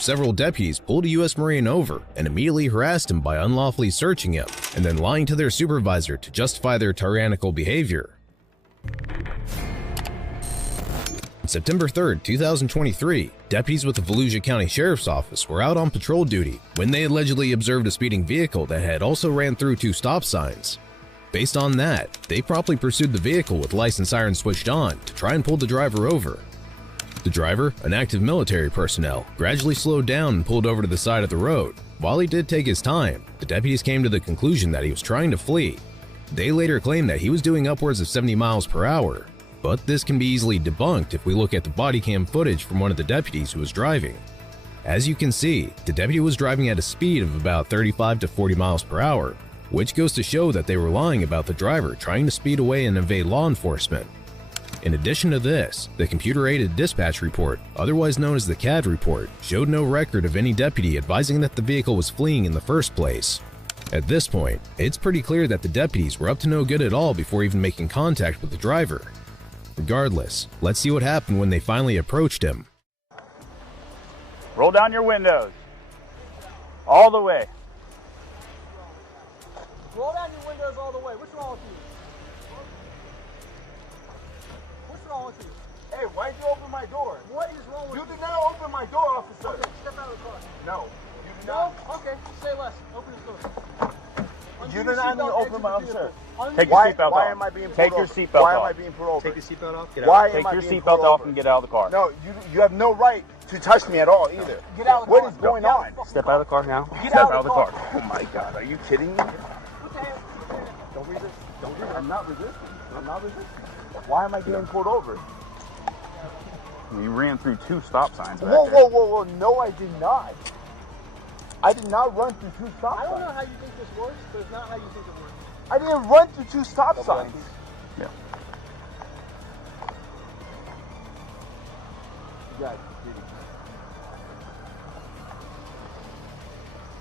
Several deputies pulled a U.S. Marine over and immediately harassed him by unlawfully searching him and then lying to their supervisor to justify their tyrannical behavior. On September 3, 2023, deputies with the Volusia County Sheriff's Office were out on patrol duty when they allegedly observed a speeding vehicle that had also ran through 2 stop signs. Based on that, they promptly pursued the vehicle with license sirens switched on to try and pull the driver over. The driver, an active military personnel, gradually slowed down and pulled over to the side of the road. While he did take his time, the deputies came to the conclusion that he was trying to flee. They later claimed that he was doing upwards of 70 miles per hour, but this can be easily debunked if we look at the body cam footage from one of the deputies who was driving. As you can see, the deputy was driving at a speed of about 35 to 40 miles per hour, which goes to show that they were lying about the driver trying to speed away and evade law enforcement. In addition to this, the computer-aided dispatch report, otherwise known as the CAD report, showed no record of any deputy advising that the vehicle was fleeing in the first place. At this point, it's pretty clear that the deputies were up to no good at all before even making contact with the driver. Regardless, let's see what happened when they finally approached him. Roll down your windows. All the way. Roll down your windows all the way. What's wrong with you? What's wrong with you? Hey, why'd you open my door? What is wrong with you? You did not open my door, officer. Okay, step out of the car. No, you did No? not. Okay, say less. Open the door. You did not even open my officer. Take your seatbelt off. Why am I being pulled Take over? your seatbelt Why am off. I being pulled over? Take your seatbelt off. Get out. Why Take am I your being seatbelt pulled off over? and get out of the car. No, you have no right to touch me at all either. Get out of the What car. is going Get out on? of the fucking Step car. out of the car now. Get Step out out of the car. Oh my God, are you kidding me? What the hell? Don't resist. Don't resist. I'm not resisting. I'm not resisting. Why am I getting pulled over? You ran through 2 stop signs back Whoa, there. whoa, whoa, whoa. No, I did not. I did not run through 2 stop I don't know signs. how you think this works, but it's not how you think it works. I didn't run through 2 stop signs. Yeah. You guys are kidding me.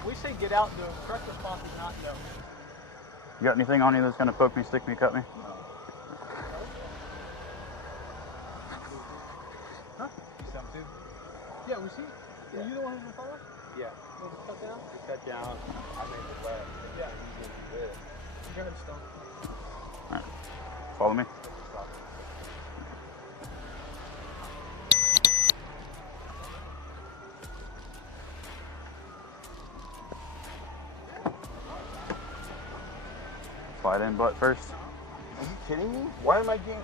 We say get out, no. Correct response is not no. You got anything on you that's going to poke me, stick me, cut me? Huh? Yeah, we see. Yeah. Are you the one who's in front of us? Yeah. Want to cut down? You cut down. I made the left. Yeah. You did this. You're gonna stone. Alright. Follow me. Slide in butt first. Are you kidding me? Why am I getting...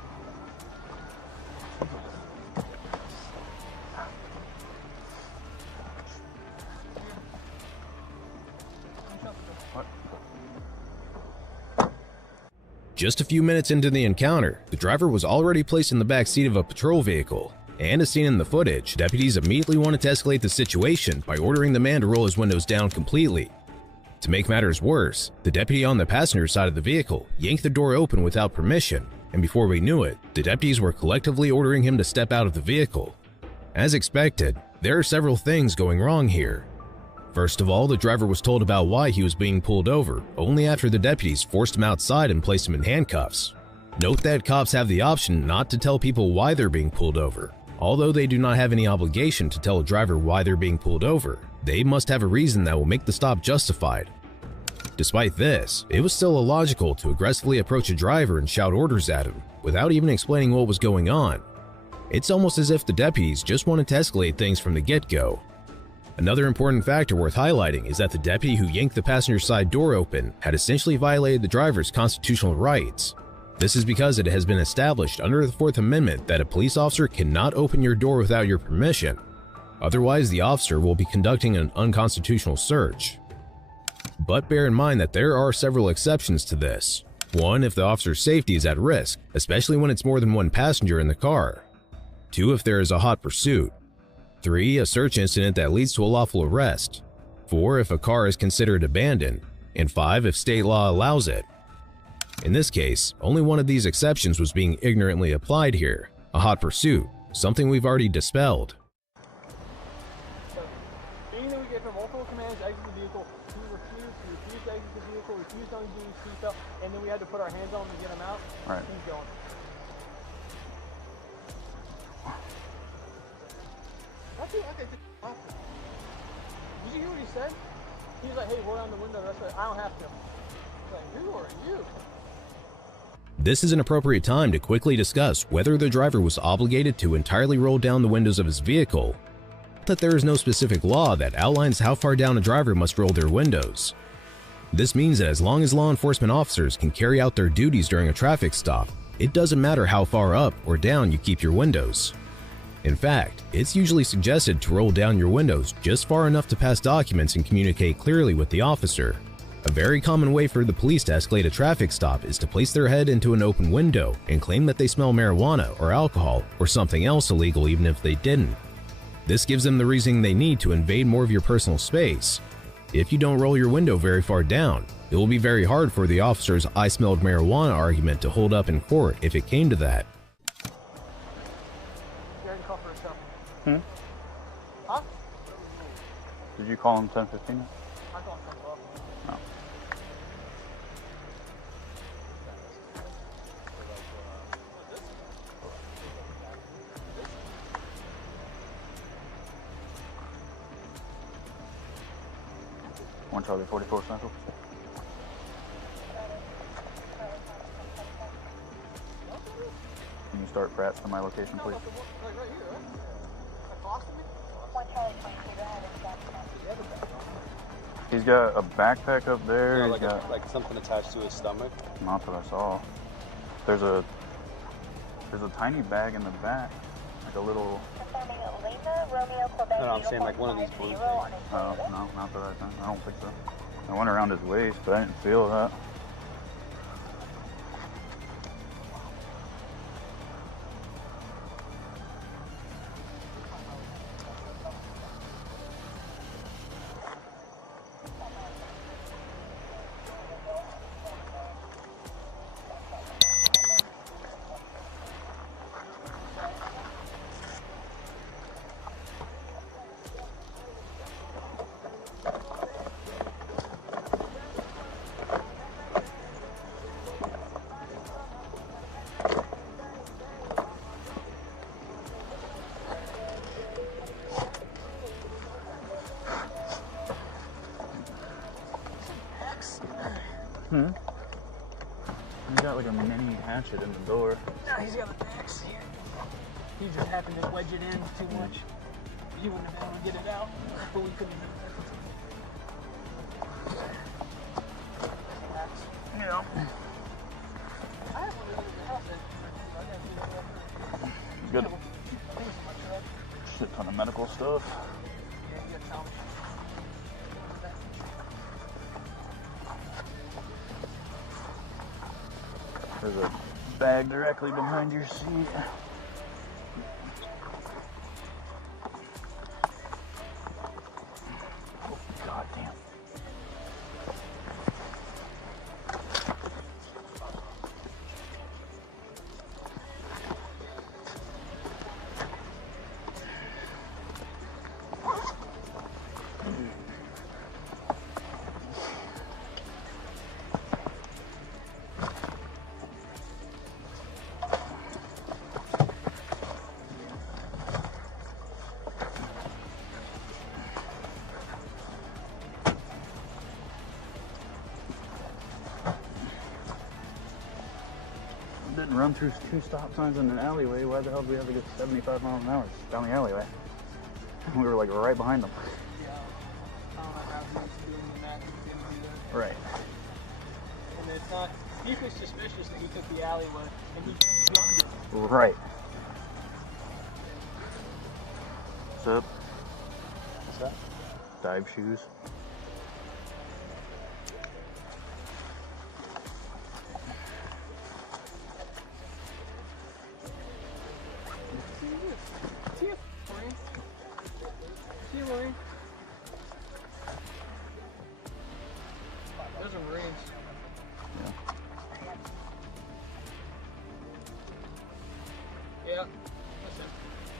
Just a few minutes into the encounter, the driver was already placed in the back seat of a patrol vehicle, and as seen in the footage, deputies immediately wanted to escalate the situation by ordering the man to roll his windows down completely. To make matters worse, the deputy on the passenger side of the vehicle yanked the door open without permission, and before we knew it, the deputies were collectively ordering him to step out of the vehicle. As expected, there are several things going wrong here. First of all, the driver was told about why he was being pulled over only after the deputies forced him outside and placed him in handcuffs. Note that cops have the option not to tell people why they're being pulled over. Although they do not have any obligation to tell a driver why they're being pulled over, they must have a reason that will make the stop justified. Despite this, it was still illogical to aggressively approach a driver and shout orders at him without even explaining what was going on. It's almost as if the deputies just wanted to escalate things from the get-go. Another important factor worth highlighting is that the deputy who yanked the passenger side door open had essentially violated the driver's constitutional rights. This is because it has been established under the Fourth Amendment that a police officer cannot open your door without your permission. Otherwise, the officer will be conducting an unconstitutional search. But bear in mind that there are several exceptions to this. 1, if the officer's safety is at risk, especially when it's more than one passenger in the car. 2, if there is a hot pursuit. 3, a search incident that leads to a lawful arrest. 4, if a car is considered abandoned. And 5, if state law allows it. In this case, only one of these exceptions was being ignorantly applied here, a hot pursuit, something we've already dispelled. Being that we gave him multiple commands to exit the vehicle, he refused to exit the vehicle, refused to undo his seatbelt, and then we had to put our hands on him to get him out. All right. He's going. That's it. Okay. said? He was like, hey, roll down the window. That's like, I don't have to. I was like, who are you? This is an appropriate time to quickly discuss whether the driver was obligated to entirely roll down the windows of his vehicle. That there is no specific law that outlines how far down a driver must roll their windows. This means that as long as law enforcement officers can carry out their duties during a traffic stop, it doesn't matter how far up or down you keep your windows. In fact, it's usually suggested to roll down your windows just far enough to pass documents and communicate clearly with the officer. A very common way for the police to escalate a traffic stop is to place their head into an open window and claim that they smell marijuana or alcohol or something else illegal even if they didn't. This gives them the reasoning they need to invade more of your personal space. If you don't roll your window very far down, it will be very hard for the officer's "I smelled marijuana" argument to hold up in court if it came to that. Huh? Did you call him 10:15? I called him 10:12. No. One Charlie 44 Central. Can you start Pratt's to my location, please? Like right here, right? Across from me? He's got a backpack up there. Yeah, He's like, got, like something attached to his stomach. not that I saw. There's a tiny bag in the back, like a little. No, I'm saying like one of these blue things. Oh no, not that I don't think so. I went around his waist, but I didn't feel that. He's got like a mini hatchet in the door. No, he's got the axe here. He just happened to wedge it in too much. He wouldn't have been able to get it out, but we couldn't have Yeah. I have one of those in the house. I gotta get it up He's got there. I think it's in my truck. a shit ton of medical stuff. Yeah, you gotta tell me. There's a bag directly behind your seat. Oh, God damn. Didn't run through 2 stop signs in an alleyway. Why the hell do we have to get 75 miles an hour down the alleyway? We were like right behind them. Yeah. I don't know how he was doing the math. He didn't do that. Right. And it's not deeply suspicious that he took the alleyway and he jumped it. Right. What's up? What's that? Dive shoes. See you, Maureen. See you, Maureen. Those are Marines. Yeah. Yeah. Listen,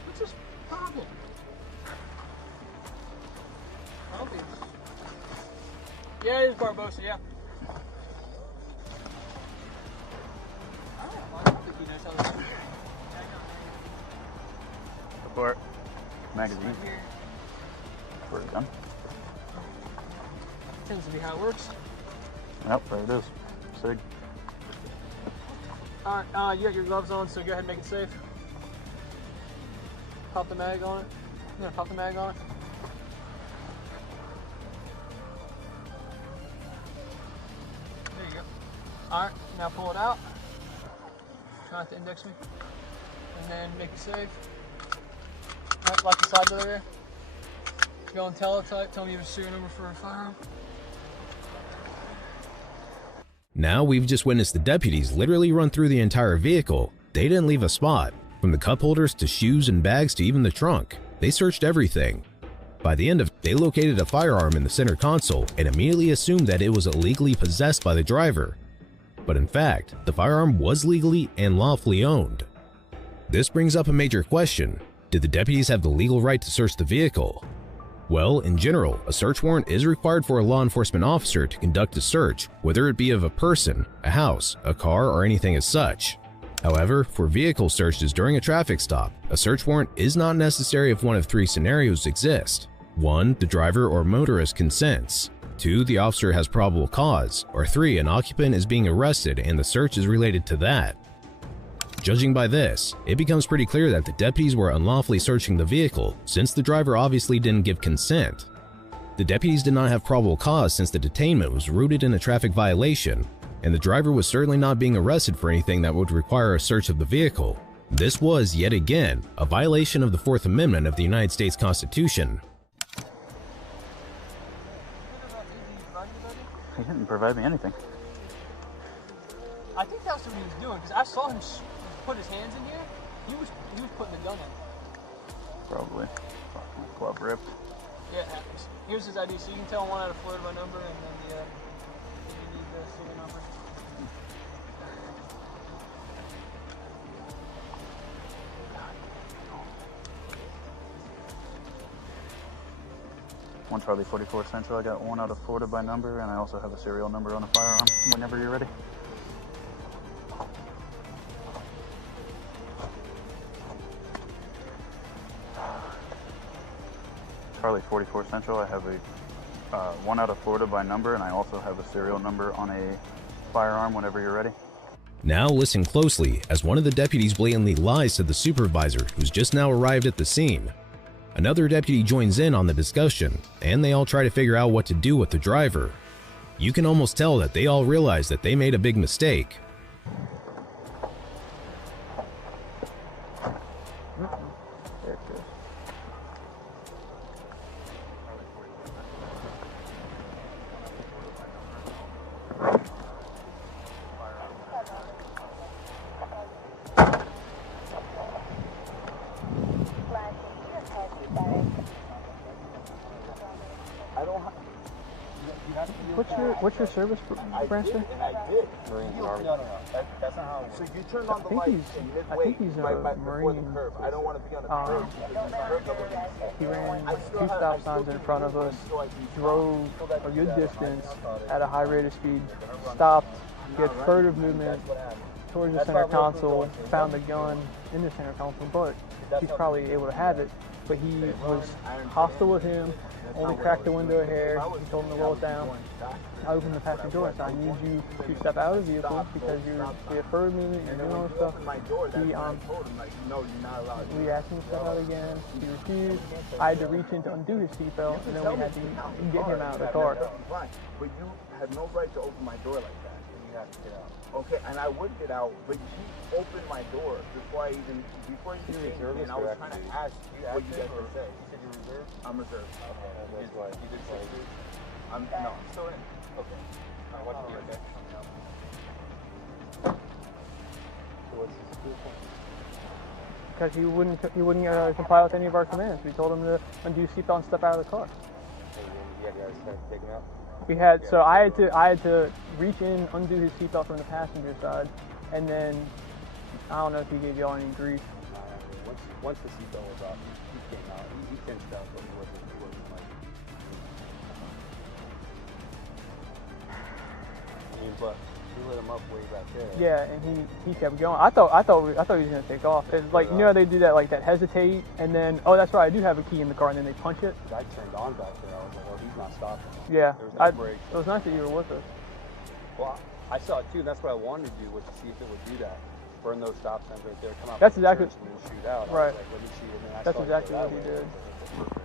what's his problem? I don't think it's... Yeah, it is Barbosa, yeah. I don't think he knows how to do it. Support. Magazine. Right here. For a gun. Tends to be how it works. Yep, there it is. Sig. Alright, you got your gloves on, so go ahead and make it safe. Pop the mag on it. I'm gonna pop the mag on it. There you go. Alright, now pull it out. Try not to index me. And then make it safe. Alright, lock the sides over there. Go on teletype, tell me your serial number for a firearm. Now we've just witnessed the deputies literally run through the entire vehicle. They didn't leave a spot. From the cup holders to shoes and bags to even the trunk. They searched everything. By the end of it, they located a firearm in the center console and immediately assumed that it was illegally possessed by the driver. But in fact, the firearm was legally and lawfully owned. This brings up a major question. Did the deputies have the legal right to search the vehicle? Well, in general, a search warrant is required for a law enforcement officer to conduct a search, whether it be of a person, a house, a car, or anything as such. However, for vehicle searches during a traffic stop, a search warrant is not necessary if one of three scenarios exist. 1. The driver or motorist consents. 2. The officer has probable cause. Or 3. An occupant is being arrested and the search is related to that. Judging by this, it becomes pretty clear that the deputies were unlawfully searching the vehicle, since the driver obviously didn't give consent. The deputies did not have probable cause since the detainment was rooted in a traffic violation, and the driver was certainly not being arrested for anything that would require a search of the vehicle. This was, yet again, a violation of the Fourth Amendment of the United States Constitution. He didn't provide me anything. I think that's what he was doing, because I saw him put his hands in here. He was putting the gun in. Probably. My glove ripped. Yeah, it happens. Here's his ID, so you can tell one out of Florida by number, and then you need the serial number. One Charlie 44 Central. I got one out of Florida by number, and I also have a serial number on a firearm whenever you're ready. Charlie 44 Central. I have a one out of Florida by number, and I also have a serial number on a firearm whenever you're ready. Now listen closely as one of the deputies blatantly lies to the supervisor who's just now arrived at the scene. Another deputy joins in on the discussion, and they all try to figure out what to do with the driver. You can almost tell that they all realize that they made a big mistake. There it goes. What's your service branch, sir? And I did. Marines and Army. No. That's not how it works. So you turned on the light in midway. I think he's a before the Marine. curve. I don't want to be on the curve. He ran 2 stop signs in front of us, drove a good distance at a high rate of speed, stopped, did furtive movement towards the center console, found the gun in the center console, but he's probably able to have it. But he was hostile with him, only cracked the window a hair, he told him to roll it down. I opened the passenger door and said, I need you to step out of the vehicle because you're furtive movement, you're doing all this stuff. We asked him to step out again, he refused. I had to reach in to undo his seatbelt, and then we had to get him out of the car. But you had no right to open my door like that. You had to get out. Okay, and I would get out, but you opened my door before you came in, and I was trying to ask what you guys were saying. You said you're reserved? I'm reserved. Okay, that's why. You did say I'm still in. Okay. What's the okay? So what's the school point? Because he wouldn't comply with any of our commands. We told him to undo seatbelt and step out of the car. So you had guys try to take him out? We had, so I had to reach in, undo his seatbelt from the passenger side, and then I don't know if he gave y'all any grief. Once the seatbelt was off, he came out. He finished out, but he wasn't like. I mean, but We lit him up way back there. Yeah, and he kept going. I thought he was gonna take off. It's like, you know how they do that, like that hesitate, and then, oh, that's right, I do have a key in the car, and then they punch it. I turned on back there. I was like, oh, he's not stopping. Yeah, There was no brakes. it was nice that you were with us. Well, I saw it too, and that's what I wanted to do, was to see if it would do that. Burn those stop signs right there, come out. That's from the exactly- church and then shoot out. right. I was like, let me see. And then I That's saw it exactly go what that he way. did. I was like, perfect.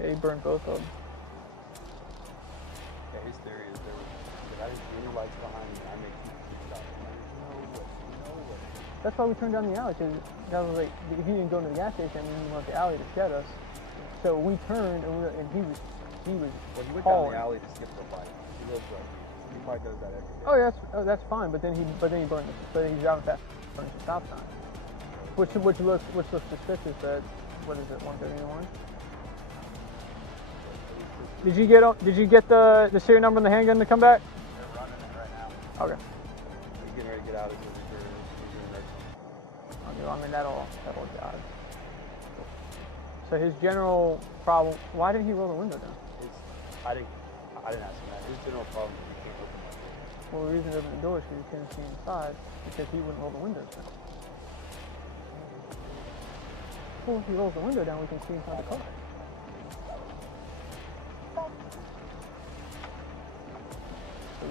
Yeah, he burned both of them. Yeah, his theory is there was, I didn't see any lights behind me. I made two stops. No way. That's why we turned down the alley, because that was like, if he didn't go into the gas station, then he went to the alley to shed us. So we turned, and he was Well, he went down hauling. the alley to skip the light. He lives right here. He probably does that every day. Oh yeah, that's fine. But then he burned. But then he's driving fast, burning the stop sign, which looks suspicious. That what is it, 131? Did you get the serial number on the handgun to come back? They're running it right now. Okay. He's getting ready to get out of his Okay, well, I mean that'll jive. So his general problem. Why didn't he roll the window down? I didn't ask him that. His general problem is he can't open my door. Well, the reason he opened the door is because he couldn't see inside, because he wouldn't roll the windows down. Well, if he rolls the window down, we can see inside the car. So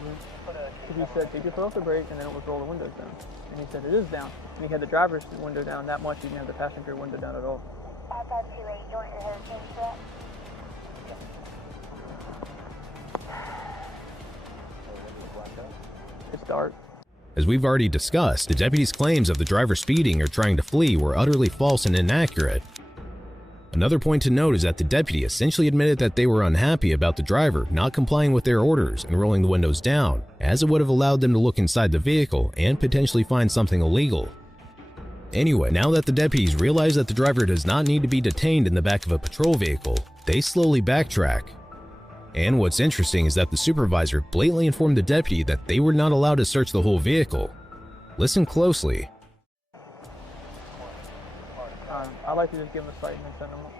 he said, take your foot off the brake, and then it was roll the windows down. And he said, it is down. And he had the driver's window down that much, he didn't have the passenger window down at all. 5528, you want your hurricane set? It's dark. As we've already discussed, the deputies' claims of the driver speeding or trying to flee were utterly false and inaccurate. Another point to note is that the deputy essentially admitted that they were unhappy about the driver not complying with their orders and rolling the windows down, as it would have allowed them to look inside the vehicle and potentially find something illegal. Anyway, now that the deputies realize that the driver does not need to be detained in the back of a patrol vehicle, they slowly backtrack. And what's interesting is that the supervisor blatantly informed the deputy that they were not allowed to search the whole vehicle. Listen closely. I'd like to just give him a cite and then send him up.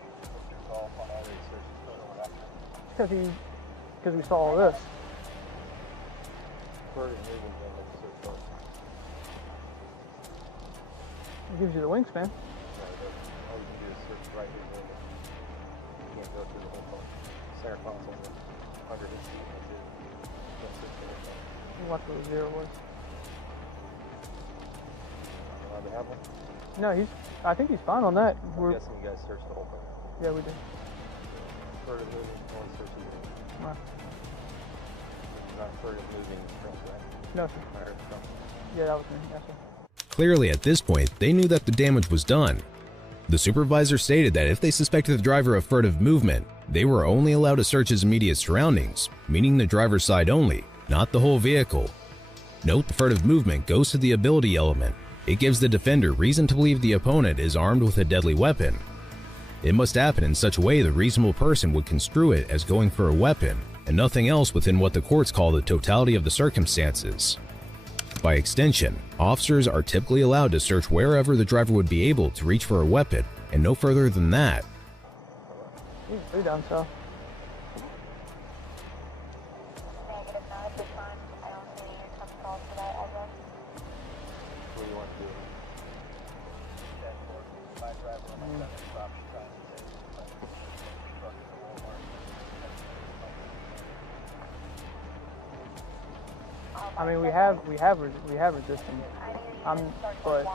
Because we saw all this. It gives you the wingspan. Watch what the zero was. No, I think he's fine on that. I'm guessing you guys searched the whole thing. Yeah, we did. Furtive moving, no one searched the vehicle. Right. Not furtive moving, right? No, sir. I heard something. Yeah, that was me. Yes, sir. Clearly at this point, they knew that the damage was done. The supervisor stated that if they suspected the driver of furtive movement, they were only allowed to search his immediate surroundings, meaning the driver's side only, not the whole vehicle. Note the furtive movement goes to the ability element. It gives the defender reason to believe the opponent is armed with a deadly weapon. It must happen in such a way the reasonable person would construe it as going for a weapon, and nothing else within what the courts call the totality of the circumstances. By extension, officers are typically allowed to search wherever the driver would be able to reach for a weapon, and no further than that. You're down south. Negative, not at this time. I don't see any incoming calls for that address. What do you want to do? I mean, we have resistance. But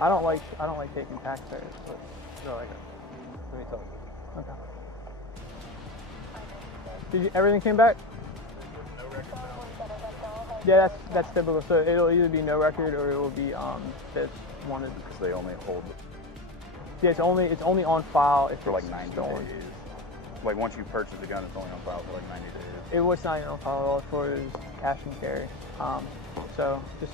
I don't like taking taxpayers. But No, I got it. Let me talk to you. okay. Everything came back? Yeah, that's typical. So it'll either be no record or it will be that's wanted. Because they only hold Yeah, it's only on file if for like it's 90 stolen. days. Like once you purchase the gun, it's only on file for like 90 days. It was not even on file at all. For it was cash and carry. So just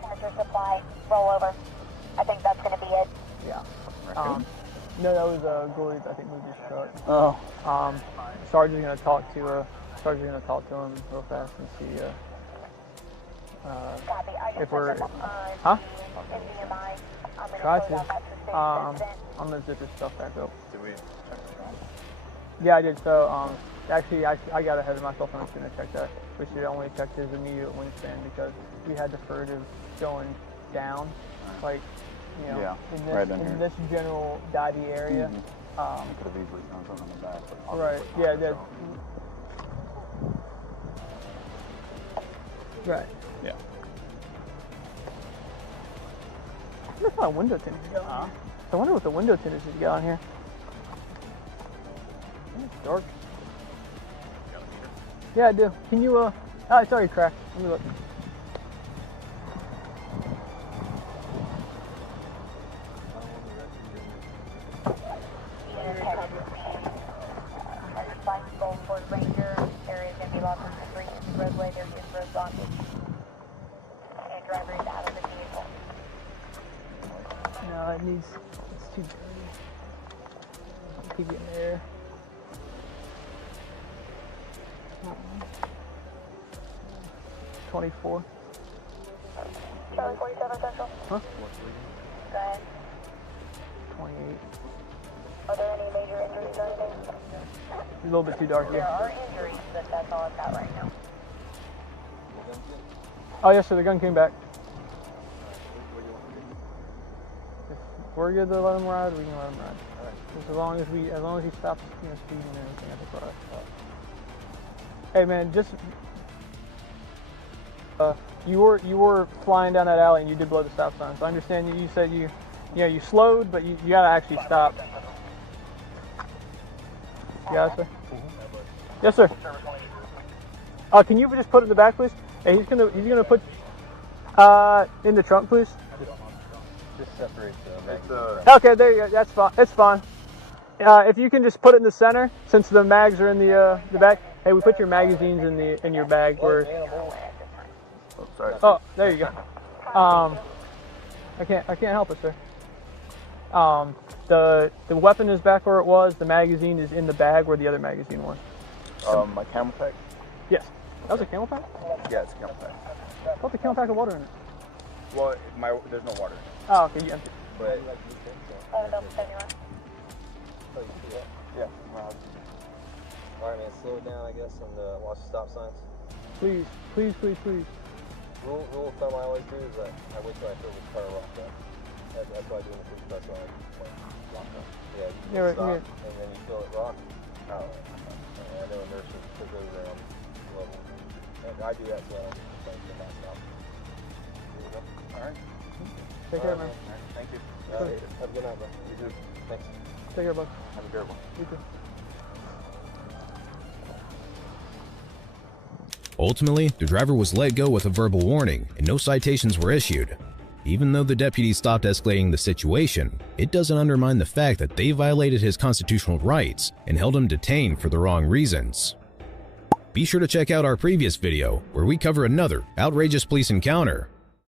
Charger supply, roll over. I think that's going to be it. yeah. No, that was Goldie. I think moved his truck. Oh. Sergeant's gonna talk to him real fast and see Copy. I if we're just huh? in BMI. I'm going to Try close to. out that sustained incident. I'm gonna zip his stuff back up. Did we check the front? Yeah, I did. So, actually, I got ahead of myself and I was gonna check that. We should only check his immediate wingspan because we had the furtive going down, like, you know, Yeah, in this right in here. this general divey area. I could have easily done something on the back. But Right. obviously Yeah. not, That. so. Right. Yeah. I wonder if my window tint is going on. I wonder what the window tint is he's got on here. It's dark. Yeah, I do. Can you, oh, it's already cracked. Let me look. Responsible for Ranger. Area is going to be locked on the street roadway. There is road blockage. And driver is out of the vehicle. No, it needs, it's too dirty. Keep getting there. 24. Charlie 47 Central. Huh? Go ahead. 28. Are there any major injuries or anything? It's a little bit too dark There here. are injuries, but that's all I've got right now. Oh, yes, sir. The gun came back. If we're good to let him ride, we can let him ride. Just as long as he stops, you know, speeding and everything, I think we're all right. Hey, man, just you were flying down that alley and you did blow the stop sign. So I understand you said you slowed, but you gotta actually stop. Yeah, sir. Yes, sir. Can you just put it in the back, please? Hey, he's gonna put in the trunk, please. Just separate the Okay, there you go. That's fine. It's fine. If you can just put it in the center, since the mags are in the back. Hey, we put your magazines in your bag. Where? Oh, sorry. Oh, there you go. I can't help it, sir. The weapon is back where it was. The magazine is in the bag where the other magazine was. My camel pack? Yes. That was a camel pack? Yeah, it's a camel pack. I thought the camel pack had water in it. Well, there's no water. Oh, okay, you empty. But yeah. Alright, man, slow it down, I guess, and watch the stop signs. Please, please, please, please. Rule of thumb I always do is that I wait till I feel the car rocked up. That's why I do in the first press when I lock up. Yeah, you Yeah, right, stop, yeah. and then you feel it rock. Oh, I know a nurse took over there on level. And I do that so I don't get the not stop. There you go. Alright. Take care, man. Thank you. Have a good night, bro. You too. Thanks. Take care, bud. Have a good one. You too. Ultimately, the driver was let go with a verbal warning and no citations were issued. Even though the deputies stopped escalating the situation, it doesn't undermine the fact that they violated his constitutional rights and held him detained for the wrong reasons. Be sure to check out our previous video where we cover another outrageous police encounter